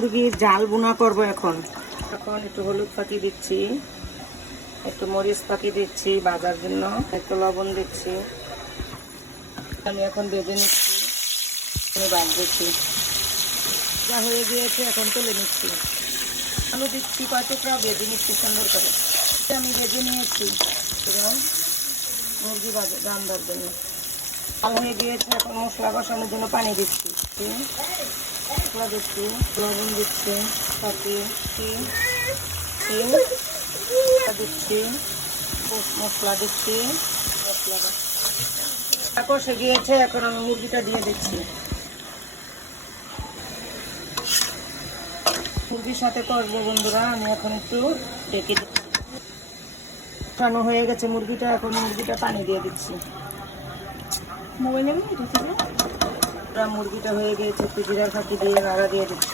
মুরগির জাল বোনা করব এখন। এখন একটু হলুদ পাখি দিচ্ছি, একটু মরিচ পাখি দিচ্ছি বাজার জন্য, একটু লবণ দিচ্ছি। আমি এখন বেজে নিচ্ছি, আমি বাদ দিচ্ছি। যা হয়ে গিয়েছে এখন তুলে নিচ্ছি। আলু দিচ্ছি টুকরা বেজে নিচ্ছি সুন্দর করে। আমি বেজে নিয়েছি এবং মুরগি বাজে রান্নার জন্য। লাল হয়ে গিয়েছে, এখন মশলা কষানোর জন্য পানি দিচ্ছি। মশলা দিচ্ছি, লবণ দিচ্ছি, তাতে দিচ্ছি, মশলা দিচ্ছি মশলাটা কষে গিয়েছে এখন আমি মুরগিটা দিয়ে দিচ্ছি। মুরগির সাথে করব বন্ধুরা, আমি এখন একটু ডেকে দিচ্ছি। হয়ে গেছে মুরগিটা, এখন মুরগিটা পানি দিয়ে দিচ্ছি। মোবাইলে মুরগিটা হয়ে গিয়েছে একটু জিরার দিয়ে নাড়া দিয়ে দিচ্ছি।